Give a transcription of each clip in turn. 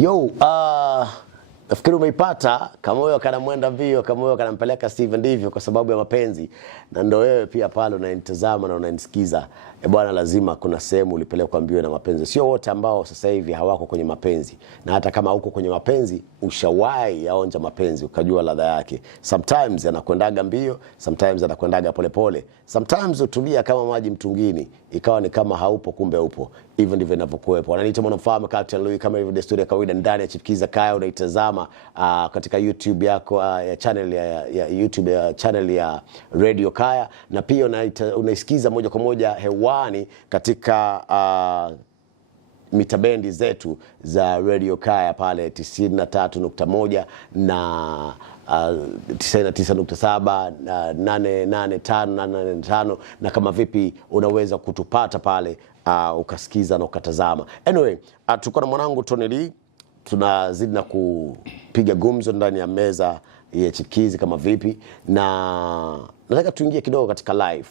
Yo, nafikiri umeipata. Kamoyo kanamwenda mbio, Kamoyo kanampeleka Steven ndivyo kwa sababu ya mapenzi. Na ndio wewe pia pale unanitazama na unanisikiza. Bwana, lazima kuna sehemu ulipelekwa mbio na mapenzi. Sio wote ambao sasa hivi hawako kwenye mapenzi. Na hata kama uko kwenye mapenzi, ushawahi yaonja mapenzi ukajua ladha yake. Sometimes yanakwendaga mbio, sometimes yanakwendaga polepole. Sometimes utulia kama maji mtungini, ikawa ni kama haupo kumbe upo. Even ndivyo inavyokuwepo. Ananiita mwanamfalme Captain Louis, kama ilivyo desturi ya kawaida ndani ya Chipukiza Kaya. Unaitazama katika YouTube yako, ya channel ya YouTube ya channel ya Radio Kaya, na pia unaisikiza moja kwa moja hewani katika mitabendi zetu za Radio Kaya pale 93.1 na 99.7 885 na kama vipi unaweza kutupata pale ukasikiza na ukatazama. Anyway, tuko na mwanangu Tony Lee, tunazidi na kupiga gumzo ndani ya meza ya Chipukizi kama vipi, na nataka tuingie kidogo katika live.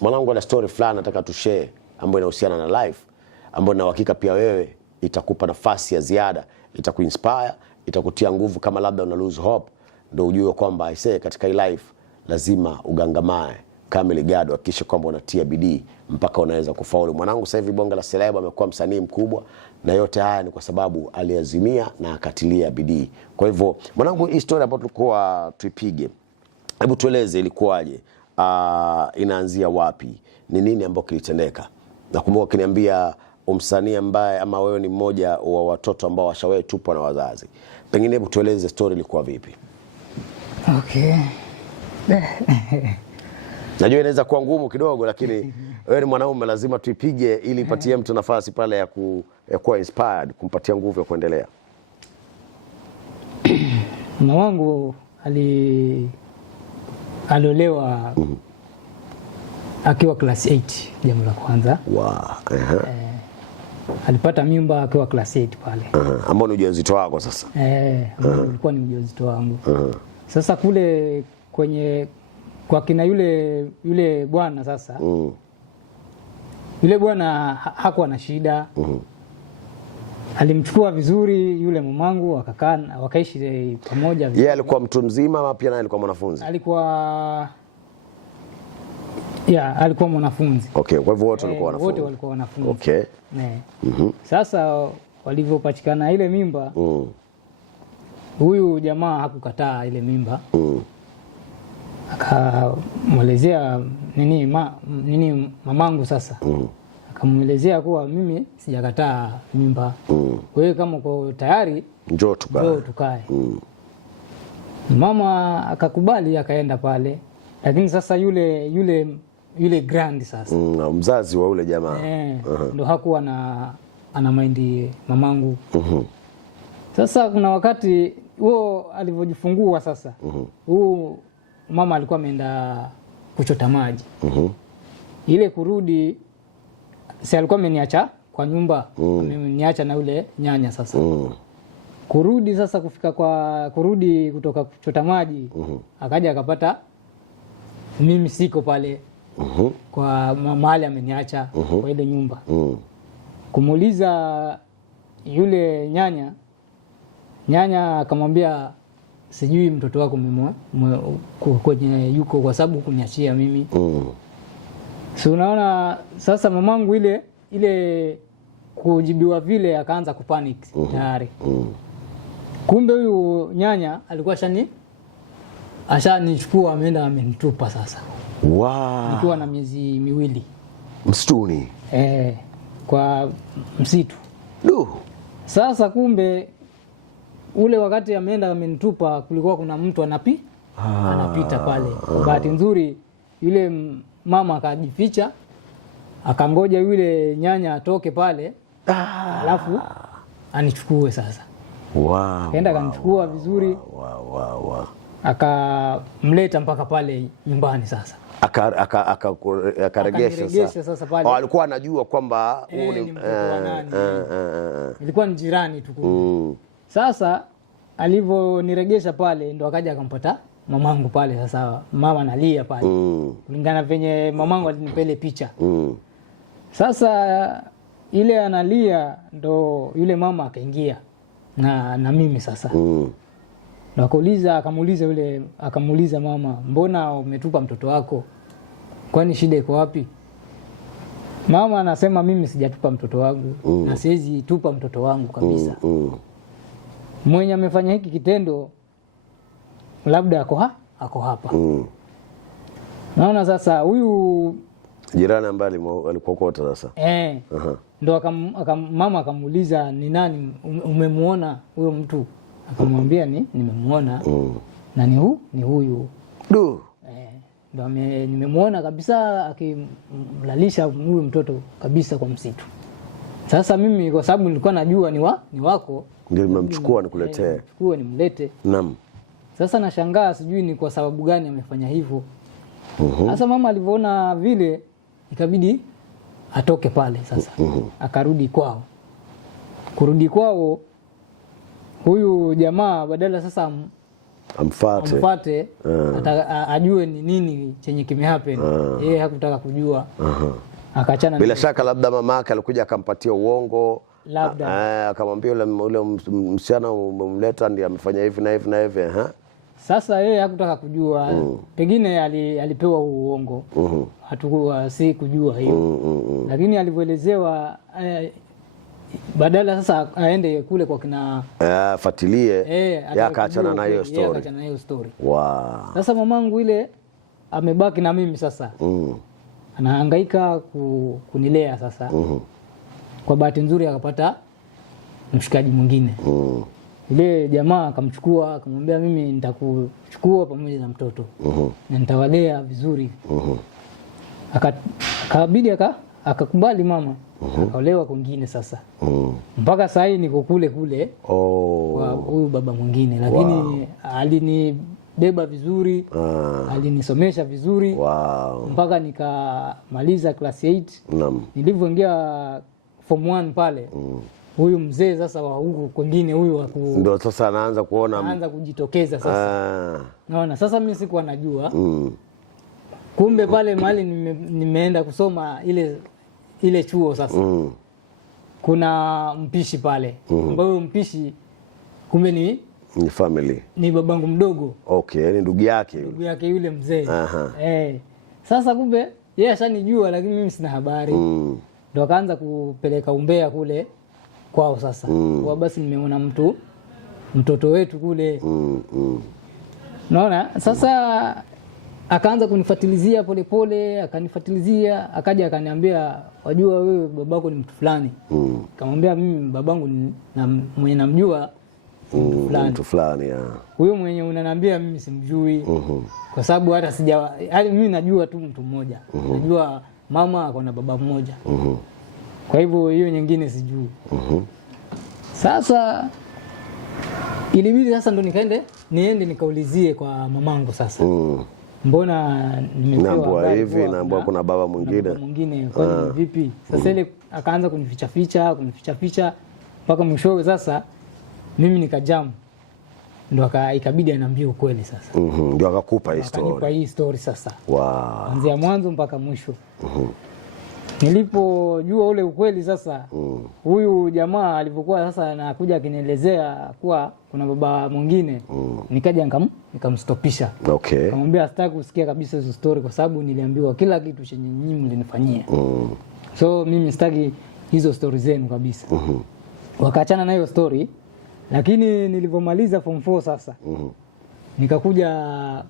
Mwanangu ana story fulani nataka tushare ambayo inahusiana na life, ambayo na uhakika pia wewe itakupa nafasi ya ziada, itakuinspire, itakutia nguvu. Kama labda una lose hope, ndio ujue kwamba aisee, katika hii life lazima ugangamae kamili gado, hakikisha kwamba unatia bidii mpaka unaweza kufaulu. Mwanangu sasa hivi bonga la celeb, amekuwa msanii mkubwa, na yote haya ni kwa sababu aliazimia na akatilia bidii. Kwa hivyo mwanangu, hii story ambayo tulikuwa tuipige, hebu tueleze ilikuwaje? Inaanzia wapi? Ni nini ambacho kilitendeka? Nakumbuka ukiniambia msanii ambaye, ama wewe ni mmoja wa watoto ambao washawahi tupwa na wazazi. Pengine hebu tueleze story ilikuwa vipi? Okay. Najua inaweza kuwa ngumu kidogo, lakini wewe ni mwanaume, lazima tuipige ili ipatie mtu nafasi pale ya kuwa inspired, kumpatia nguvu ya kuendelea. Mama wangu aliolewa akiwa class 8, jambo la kwanza. Wow. Alipata mimba akiwa class 8 pale. Ambao ni ujauzito wako sasa? Ulikuwa ni ujauzito wangu. Sasa kule kwa kina yule bwana sasa. Yule bwana hakuwa na shida. Alimchukua vizuri yule mamangu, wakaishi pamoja vizuri. Yeye alikuwa mtu mzima ama pia naye alikuwa mwanafunzi? Alikuwa mwanafunzi. Okay, kwa hivyo wote walikuwa wanafunzi. Wote walikuwa wanafunzi. Okay. Sasa walivyopatikana ile mimba, huyu jamaa hakukataa ile mimba. Akamwelezea nini mamangu sasa. Akamwelezea kuwa mimi sijakataa mimba. Wewe kama uko tayari njoo tukae. Mama akakubali, akaenda pale. Lakini sasa yule grand sasa, mzazi wa yule jamaa, ndo hakuwa ana mind mamangu. Sasa kuna wakati huo alivyojifungua sasa, huu mama alikuwa ameenda kuchota maji. Ile kurudi, si alikuwa ameniacha kwa nyumba, ameniacha na yule nyanya sasa. Kurudi sasa, kurudi kutoka kuchota maji, akaja akapata mimi siko pale kwa mahali ameniacha kwa ile nyumba. Kumuuliza yule nyanya akamwambia, sijui mtoto wako kwenye yuko, kwa sababu kuniachia mimi. So unaona sasa mamangu ile kujibiwa vile, akaanza kupanic tayari. Kumbe huyu nyanya alikuwa ashanichukua, ameenda amenitupa sasa. Wow. Nikiwa na miezi miwili. Msituni? Kwa msitu. Sasa kumbe ule wakati ameenda amenitupa, kulikuwa kuna mtu anapita pale. Bahati nzuri yule mama akajificha, akangoja yule nyanya atoke pale, alafu anichukue sasa. Kaenda akanichukua vizuri. Akamleta mpaka pale nyumbani sasa. Akaregesha sasa pale. Alikuwa anajua kwamba ni mtoto wa nani. Ilikuwa ni jirani tu. Sasa alivyoniregesha pale, ndo akaja akampata mamangu pale. Sasa mama analia pale, kulingana venye mamangu alinipele picha. Sasa ile analia, ndo yule mama akaingia na mimi sasa. Na akamuuliza mama, mbona umetupa mtoto wako? Kwani shida iko wapi? Mama anasema mimi sijatupa mtoto wangu na siwezi tupa mtoto wangu kabisa. Mwenye amefanya hiki kitendo labda ako hapa. Naona sasa huyu jirani ambaye alikokota sasa. Ndo mama akamuuliza ni nani umemuona huyo mtu? Akamwambia nimemuona. Na ni huyu. Ndo nimemuona kabisa akimlalisha huyu mtoto kabisa kwa msitu. Sasa mimi kwa sababu nilikuwa najua ni wako, ndio nimemchukua nikuletee. Chukue nimlete. Naam. Sasa nashangaa sijui ni kwa sababu gani amefanya hivyo. Sasa mama alivyoona vile ikabidi atoke pale sasa. Akarudi kwao. Kurudi kwao huyu jamaa badala sasa amfate ajue ni nini chenye kimehappen. Yeye hakutaka kujua. Akachana. Bila shaka labda mamake alikuja akampatia uongo. Labda. Akamwambia ule msichana umemleta ndiye amefanya hivi na hivi na hivi. Sasa yeye hakutaka kujua. Pengine alipewa uongo. Hatakuwa si kujua hiyo. Lakini alivyoelezewa badala sasa aende kule kwa kina fuatilie akaachana na hiyo story. Akaachana na hiyo story. Wow. Sasa mamangu ile amebaki na mimi sasa. Anahangaika kunilea sasa. Kwa bahati nzuri akapata mshikaji mwingine. Ile jamaa akamchukua akamwambia mimi nitakuchukua pamoja na mtoto. Na nitawalea vizuri. Akabidi akakubali mama. Akaolewa kwingine sasa. Mpaka sasa hivi niko kule kwa huyu baba mwingine, lakini alinibeba vizuri, alinisomesha vizuri. Mpaka nikamaliza class 8. Nilivyoingia form 1 pale. Huyu mzee sasa wa huko kwingine huyu ndio sasa anaanza kujitokeza sasa. Naona sasa mimi sikuwa najua. Kumbe pale mahali nimeenda kusoma ile chuo sasa. Kuna mpishi pale. Ambaye mpishi kumbe ni family. Ni babangu mdogo. Okay, ni ndugu yake yule mzee. Sasa kumbe yeye ashanijua lakini mimi sina habari. Ndio akaanza kupeleka umbea kule kwao sasa. Kwa basi nimeona mtoto wetu kule. Naona sasa akaanza kunifuatilizia polepole, akanifuatilizia, akaja akaniambia wajua wewe babako ni mtu fulani. Akamwambia mimi babangu mwenye namjua mtu fulani. Huyo mwenye unaniambia mimi simjui. Kwa sababu hata mimi najua tu mtu mmoja. Najua mama ako na baba mmoja. Kwa hivyo hiyo nyingine sijui. Sasa ilibidi sasa ndo niende nikaulizie kwa mamangu sasa. Mbona nimepewa hivi naambiwa kuna baba mwingine. Kwani vipi? Sasa ile akaanza kunificha mpaka mwishowe sasa mimi nikajamu. Ndio ikabidi aniambie ukweli sasa. Ndio akakupa hii story. Akanipa hii story sasa. Kuanzia mwanzo mpaka mwisho. Nilipojua ule ukweli sasa, huyu jamaa alipokuwa sasa anakuja akinielezea kuwa kuna baba mwingine, nikaja nikamstopisha. Nikamwambia sitaki kusikia kabisa hizo story kwa sababu niliambiwa kila kitu chenye nyinyi mlinifanyia. So mimi sitaki hizo story zenu kabisa. Wakaachana na hiyo story, lakini nilipomaliza form 4 sasa, nikakuja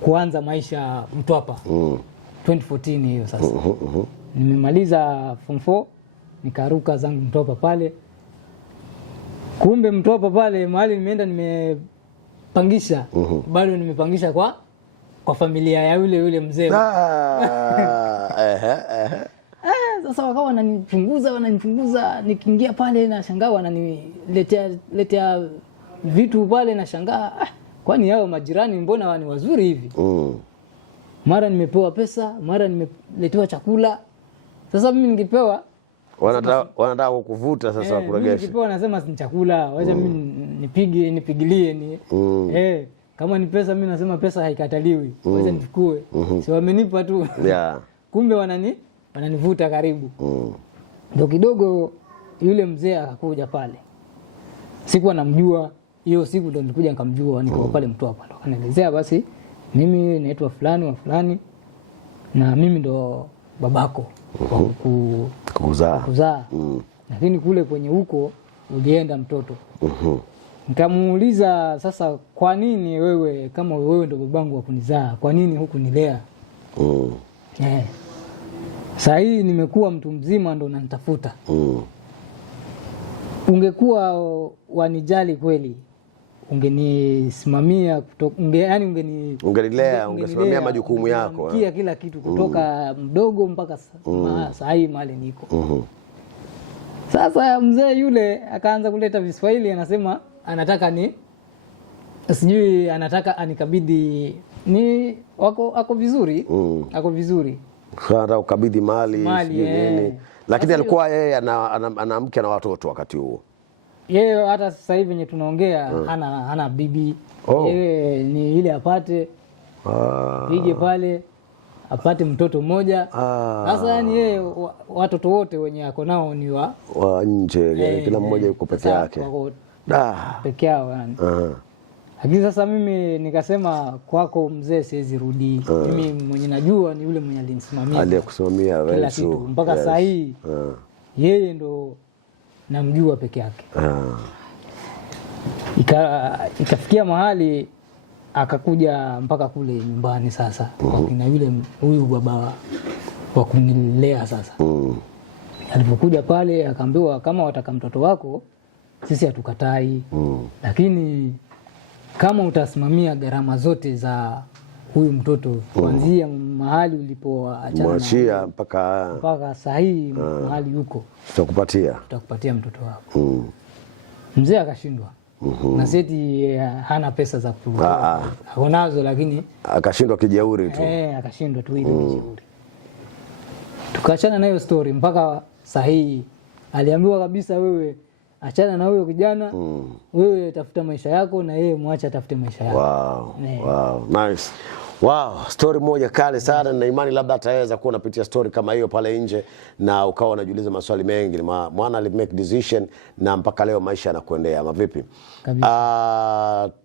kuanza maisha Mtwapa. 2014 hiyo sasa. Nimemaliza form 4 nikaruka zangu Mtwapa pale. Kumbe Mtwapa pale mahali nimeenda nimepangisha. Bado nimepangisha kwa familia ya yule mzee. Sasa wakawa wananichunguza nikiingia pale na shangaa wananiletea vitu pale na shangaa kwani hao majirani mbona ni wazuri hivi? Mara nimepewa pesa, mara nimeletewa chakula. Sasa mimi ningepewa wanataka kukuvuta sasa kuregesha. Mimi nikipewa nasema si chakula, wacha mimi nipigilie kama ni pesa mimi nasema pesa haikataliwi. Wacha nichukue. Si wamenipa tu. Kumbe wananivuta karibu. Ndio kidogo yule mzee akakuja pale. sikuwa namjua. Hiyo siku ndo nilikuja nikamjua, niko pale Mtwapa, ndo kanielezea basi mimi naitwa fulani wa fulani na mimi ndo babako wa kuzaa. Lakini kule kwenye huko ulienda mtoto. Nikamuuliza sasa, kwa nini wewe kama wewe ndo babangu wa kunizaa, kwa nini huku nilea? Sasa hii nimekuwa mtu mzima ndo nanitafuta. Ungekuwa wanijali kweli, ungenisimamia ungenilea, ungesimamia majukumu yako. Kila kitu kutoka mdogo mpaka saa hii mahali niko. Sasa mzee yule akaanza kuleta viswahili, anasema anataka sijui anataka anikabidhi ako vizuri. Ako vizuri. Anataka ukabidhi mali nini. Lakini alikuwa yeye ana mke na watoto wakati huo. Yeye hata sasa hivi yenye tunaongea hana bibi. Yeye ni ile apate ije pale apate mtoto mmoja. Sasa yani yeye watoto wote wenye ako nao ni wa nje, kila mmoja yuko peke yake. Peke yao yani. Lakini sasa mimi nikasema kwako mzee siwezi rudi. Mimi mwenye najua ni yule mwenye alinisimamia. Aliyekusimamia wewe mpaka saa hii. Yeye ndo namjua peke yake. Ikafikia mahali akakuja mpaka kule nyumbani sasa. Na yule huyu baba wa kunilea sasa. Alipokuja pale akaambiwa kama wataka mtoto wako sisi hatukatai. Lakini kama utasimamia gharama zote za huyu mtoto kuanzia mahali ulipoachana mpaka sahihi mahali huko tutakupatia mtoto wako. Mzee akashindwa. Na seti hana pesa za kutoa. Haonazo, lakini akashindwa kijeuri tu. Akashindwa tu ile kijeuri. Tukaachana na hiyo story mpaka sahihi. Aliambiwa kabisa, wewe achana na huyo kijana, wewe tafuta maisha yako na yeye muache atafute maisha yake. Wow, nice. Wow, story moja kale sana, na imani labda ataweza kuwa unapitia story kama hiyo pale nje na ukawa unajiuliza maswali mengi. Mwana ali make decision na mpaka leo maisha yanakuendea ama vipi?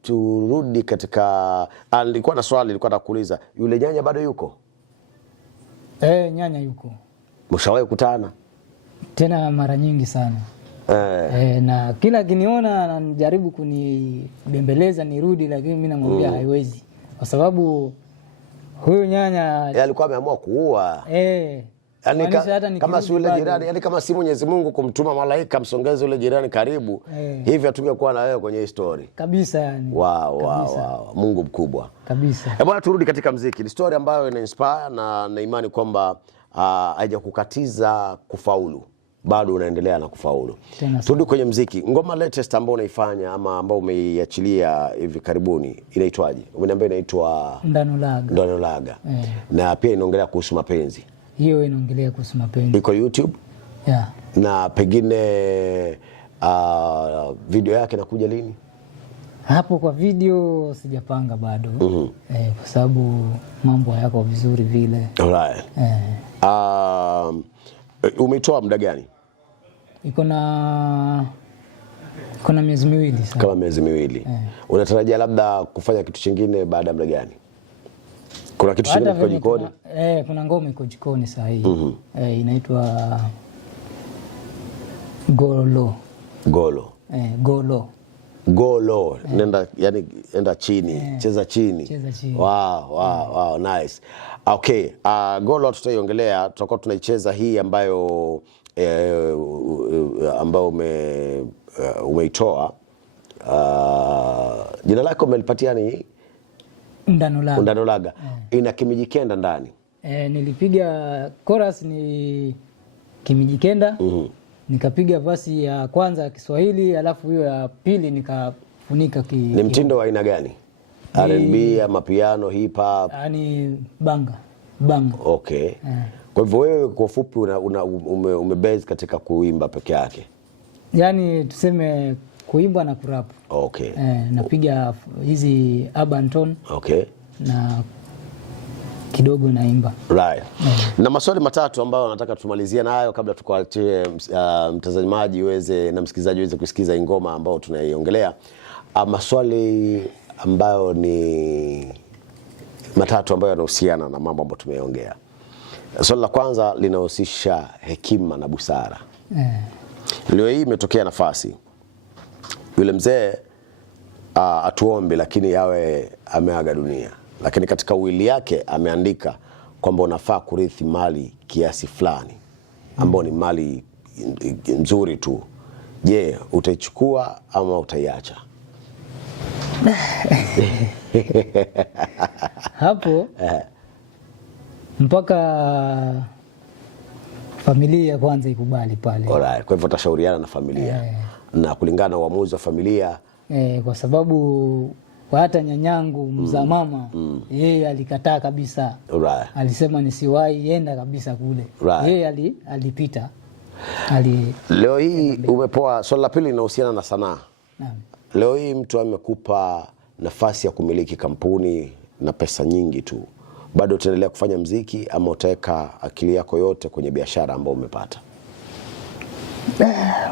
Turudi katika nilikuwa na swali nilikuwa nakuuliza, yule nyanya bado yuko? Nyanya yuko. Mshawahi kukutana? Tena mara nyingi sana. Na kila kiniona anajaribu kunibembeleza nirudi, lakini mimi namwambia haiwezi. Kwa sababu huyo nyanya alikuwa ameamua kuua. Yani kama si yule jirani, yani kama si Mwenyezi Mungu kumtuma malaika msongeze yule jirani karibu, hivi atungekuwa na wewe kwenye story. Kabisa yani. Wow. Mungu mkubwa. Kabisa. Bwana, turudi katika muziki. Ni story ambayo ina inspire na imani kwamba haijakukatiza kufaulu. Bado unaendelea na kufaulu. Turudi kwenye muziki. Ngoma latest ambayo unaifanya ama ambayo umeiachilia hivi karibuni inaitwaje? Umeniambia inaitwa Ndanolaga. Na pia inaongelea kuhusu mapenzi. Hiyo inaongelea kuhusu mapenzi. Iko YouTube? Na pengine video yake inakuja lini? Hapo kwa video sijapanga bado. Kwa sababu mambo hayako vizuri vile. Alright. Umeitoa muda gani? Iko na miezi miwili sasa. Kama miezi miwili. Unatarajia labda kufanya kitu kingine baada ya muda gani? Kuna kitu kingine kiko jikoni? Kuna ngoma iko jikoni sasa hii. Inaitwa Golo. Nenda chini, cheza chini. Wow, nice. Okay, Golo tutaiongelea, tutakuwa tunaicheza hii ambayo umeitoa. Jina lako umelipatia ni Ndanolaga. Ina Kimijikenda ndani. Nilipiga chorus ni Kimijikenda. Nikapiga verse ya kwanza ya Kiswahili, alafu hiyo ya pili nikafunika Ni mtindo wa aina gani? R&B ama piano, hip hop? Yaani banga. Okay. Kwa hivyo wewe kwa ufupi umebase katika kuimba peke yake? Yaani tuseme kuimba na kurap. Okay. Napiga hizi urban tone. Okay. Na kidogo naimba. Right. Na maswali matatu ambayo nataka tumalizie nayo kabla tukuachie mtazamaji na msikilizaji uweze kusikiza ngoma ambayo tunaiongelea. Maswali ambayo ni matatu ambayo yanahusiana na mambo ambayo tumeongea. Swali la kwanza linahusisha hekima na busara. Leo hii imetokea nafasi yule mzee atuombe, lakini yawe ameaga dunia, lakini katika wili yake ameandika kwamba unafaa kurithi mali kiasi fulani ambao ni mali nzuri tu. Je, utaichukua ama utaiacha? Hapo mpaka familia kwanza ikubali pale. Alright. Kwa hivyo utashauriana na familia na kulingana na uamuzi wa familia. Kwa sababu hata nyanyangu mza mama yeye alikataa kabisa. Alright. Alisema nisiwahi enda kabisa kule. Right. Yeye alipita. Leo hii umepoa. Swali la pili linahusiana na sanaa. Naam. Leo hii mtu amekupa nafasi ya kumiliki kampuni na pesa nyingi tu, bado utaendelea kufanya mziki ama utaweka akili yako yote kwenye biashara ambayo umepata?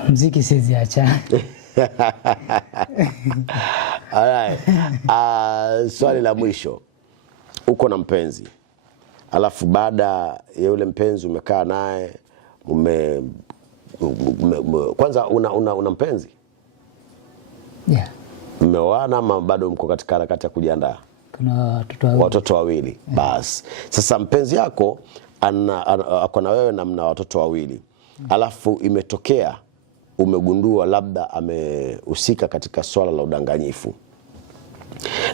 Mziki siwezi acha. Alright. Swali la mwisho. Uko na mpenzi, alafu baada ya yule mpenzi umekaa naye kwanza una mpenzi? Yeah. Mmeoana ama bado mko katika harakati ya kujiandaa? Kuna watoto wawili. Bas. Sasa mpenzi yako ako na wewe na mna watoto wawili. Alafu imetokea umegundua labda amehusika katika swala la udanganyifu,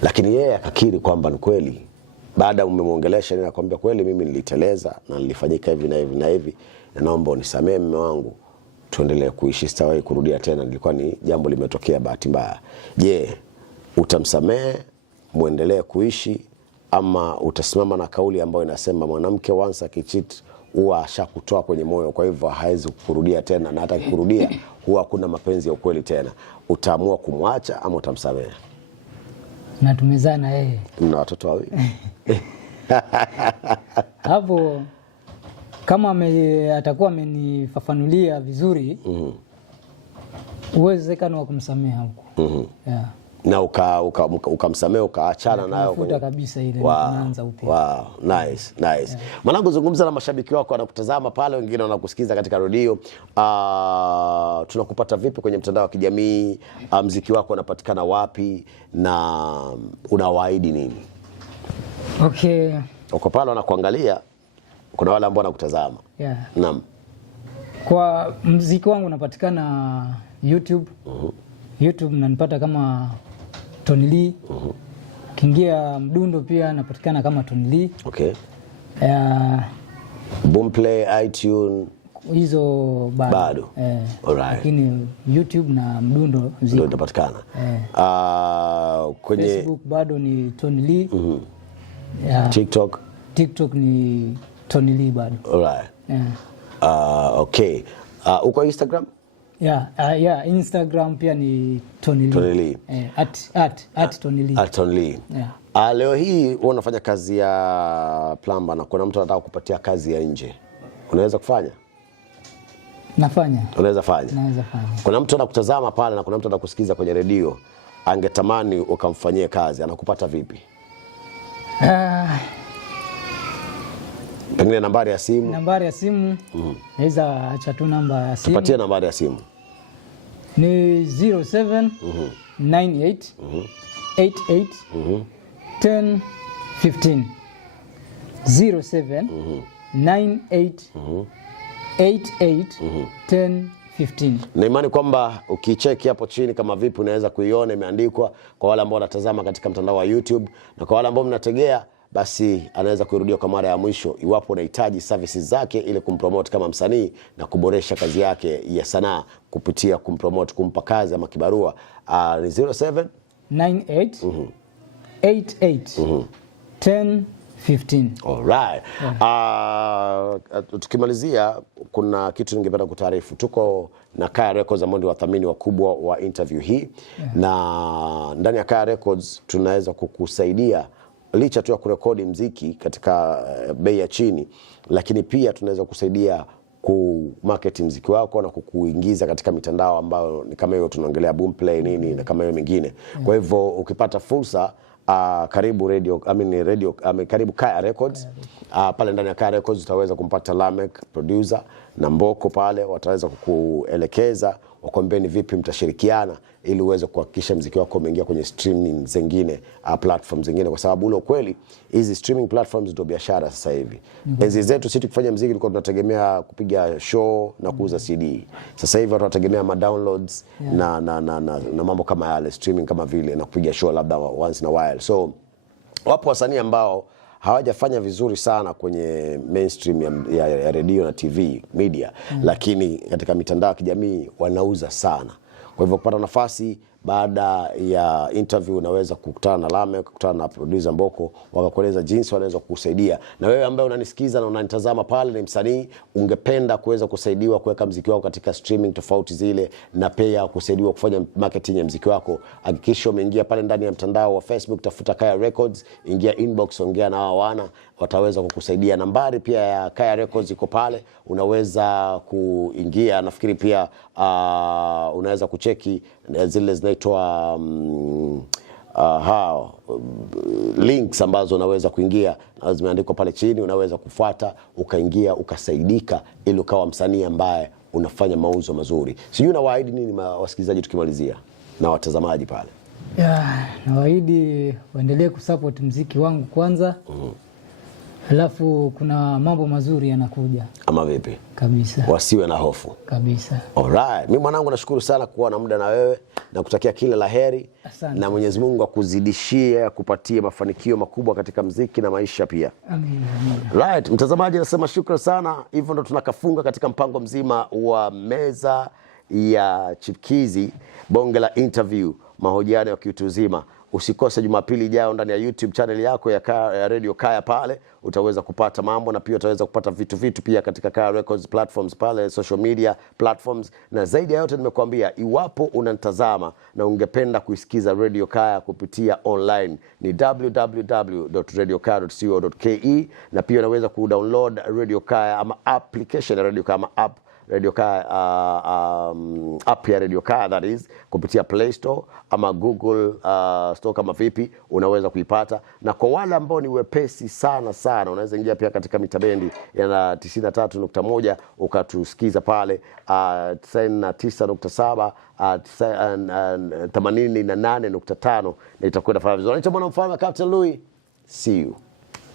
lakini yeye akakiri kwamba ni kweli, baada umemwongelesha na akwambia kweli mimi niliteleza na nilifanyika hivi na hivi na hivi, na naomba unisamee mume wangu, tuendelee kuishi, sitawahi kurudia tena, nilikuwa ni jambo limetokea bahati mbaya. Je, utamsamee muendelee kuishi ama utasimama na kauli ambayo inasema mwanamke once akicheat huwa ashakutoa kwenye moyo, kwa hivyo hawezi kurudia tena, na hata kurudia huwa hakuna mapenzi ya ukweli tena? Utaamua kumwacha ama utamsamea? Na tumezana yeye. Mna watoto wawili. Hapo kama atakuwa amenifafanulia vizuri, uwezekano wa kumsamea huko. Yeah. Na ukamsamea ukaachana nayo kwenye kabisa ile inaanza upya. Wow, nice. Yeah. Mwanangu, zungumza na mashabiki wako wanakutazama pale, wengine wanakusikiza katika radio. Tunakupata vipi kwenye mtandao wa kijamii? Muziki wako unapatikana wapi na unawaahidi nini? Okay. Uko pale wanakuangalia, kuna wale ambao wanakutazama. Yeah. Naam. Kwa muziki wangu unapatikana YouTube. YouTube nanipata kama Tony Lee. Kingia mdundo pia napatikana kama Tony Lee. Okay. Boomplay, iTunes hizo bado. Alright. Lakini YouTube na mdundo ndio inapatikana. Kwenye Facebook bado ni Tony Lee. TikTok ni Tony Lee bado. Alright. Okay. Uko Instagram? Yeah, Instagram pia ni Tony Lee. Tony Lee. At Tony Lee. At Tony Lee. Yeah. Leo hii wewe unafanya kazi ya plumber na kuna mtu anataka kupatia kazi ya nje, unaweza kufanya? Nafanya. Unaweza fanya? Naweza fanya. Kuna mtu anakutazama pale na kuna mtu anakusikiza kwenye redio, angetamani ukamfanyie kazi, anakupata vipi? Pengine nambari ya simu? Nambari ya simu. Naweza acha tu namba ya simu. Tupatie nambari ya simu. Ni 07 98 88 10 15. 07 98 88 10 15. Na imani kwamba ukicheki hapo chini kama vipi unaweza kuiona imeandikwa, kwa wale ambao wanatazama katika mtandao wa YouTube, na kwa wale ambao mnategea, basi anaweza kuirudia kwa mara ya mwisho iwapo unahitaji services zake ili kumpromote kama msanii na kuboresha kazi yake ya sanaa kupitia kumpromote, kumpa kazi ama kibarua. Ni 07 98 88 10 15. Alright. Tukimalizia, kuna kitu ningependa kutaarifu. Tuko na Kaya Records ambao ndio wathamini wakubwa wa interview hii. Na ndani ya Kaya Records tunaweza kukusaidia licha tu ya kurekodi mziki katika bei ya chini, lakini pia tunaweza kusaidia market mziki wako na kukuingiza katika mitandao ambayo ni kama hiyo tunaongelea Boomplay nini na kama hiyo mingine. Kwa hivyo ukipata fursa karibu karibu Kaya Records. Pale ndani ya Kaya Records utaweza kumpata Lamek producer na Mboko pale, wataweza kukuelekeza wakwambeni vipi mtashirikiana ili uweze kuhakikisha muziki wako umeingia kwenye streaming zingine, platforms zingine, kwa sababu ule kweli hizi streaming platforms ndio biashara sasa hivi. Enzi zetu sisi tukifanya muziki tulikuwa tunategemea kupiga show na kuuza CD. Sasa hivi watu wanategemea downloads na mambo kama yale, streaming kama vile, na kupiga show labda once in a while. So wapo wasanii ambao hawajafanya vizuri sana kwenye mainstream ya radio na TV media, lakini katika mitandao ya kijamii wanauza sana. Kwa hivyo kupata nafasi baada ya interview unaweza kukutana na Lamek, kukutana na producer Mboko, wakakueleza jinsi wanaweza kukusaidia. Na wewe ambaye unanisikiza na unanitazama pale ni msanii, ungependa kuweza kusaidiwa kuweka muziki wako katika streaming tofauti zile, na pia kusaidiwa kufanya marketing ya muziki wako, hakikisha umeingia pale ndani ya mtandao wa Facebook, tafuta Kaya Records, ingia inbox, ongea na hao wana, wataweza kukusaidia. Nambari pia ya Kaya Records iko pale, unaweza kuingia. Nafikiri pia unaweza kucheki zile zinaitwa links ambazo unaweza kuingia, na zimeandikwa pale chini, unaweza kufuata ukaingia ukasaidika ili ukawa msanii ambaye unafanya mauzo mazuri. Sijui nawaahidi nini wasikilizaji tukimalizia na watazamaji pale? Nawaahidi waendelee kusupport muziki wangu kwanza. Halafu kuna mambo mazuri yanakuja. Ama vipi? Kabisa. Wasiwe na hofu. Kabisa. Alright. Mimi mwanangu nashukuru sana kuwa na muda na wewe na kutakia kila laheri. Asante. Na Mwenyezi Mungu akuzidishie, akupatie mafanikio makubwa katika muziki na maisha pia. Amin. Right. Mtazamaji nasema shukrani sana. Hivyo ndo tunakafunga katika mpango mzima wa Meza ya Chipukizi, bonge la interview, mahojiano ya kiutu uzima. Usikose Jumapili ijayo ndani ya YouTube channel yako ya Radio Kaya pale, utaweza kupata mambo, na pia utaweza kupata vitu pia katika Kaya Records platforms pale, social media platforms. Na zaidi ya yote nimekuambia, iwapo unanitazama na ungependa kuisikiza Radio Kaya kupitia online, ni www.radiokaya.co.ke, na pia unaweza kudownload Radio Kaya ama application ya Radio Kaya ama app Radio Kaya, app ya Radio Kaya that is, kupitia Play Store ama Google Store kama vipi, unaweza kuipata. Na kwa wale ambao ni wepesi sana unaweza ingia pia katika mitabendi ya 93.1 ukatusikiza pale, 99.7, 88.5, na itakwenda fanya vizuri. Naitwa Mwana Mfalme, Captain Louis. See you.